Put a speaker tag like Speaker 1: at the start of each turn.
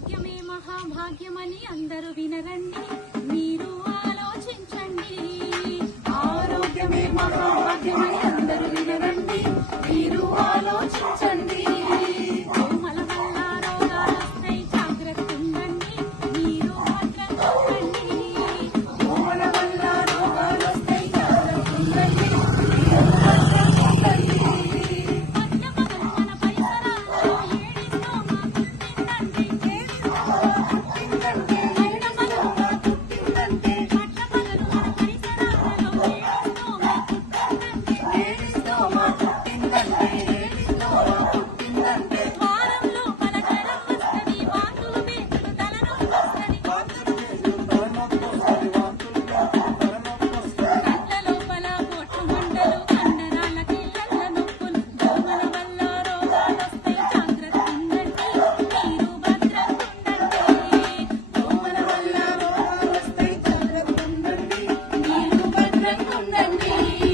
Speaker 1: ఆరోగ్యమే మహాభాగ్యమని అందరూ వినరండి. మీరు ఆలోచించండి. ఆరోగ్యమే మహాభాగ్యమని అందరూ వినరండి. మీరు ఆలోచించండి. Thank you.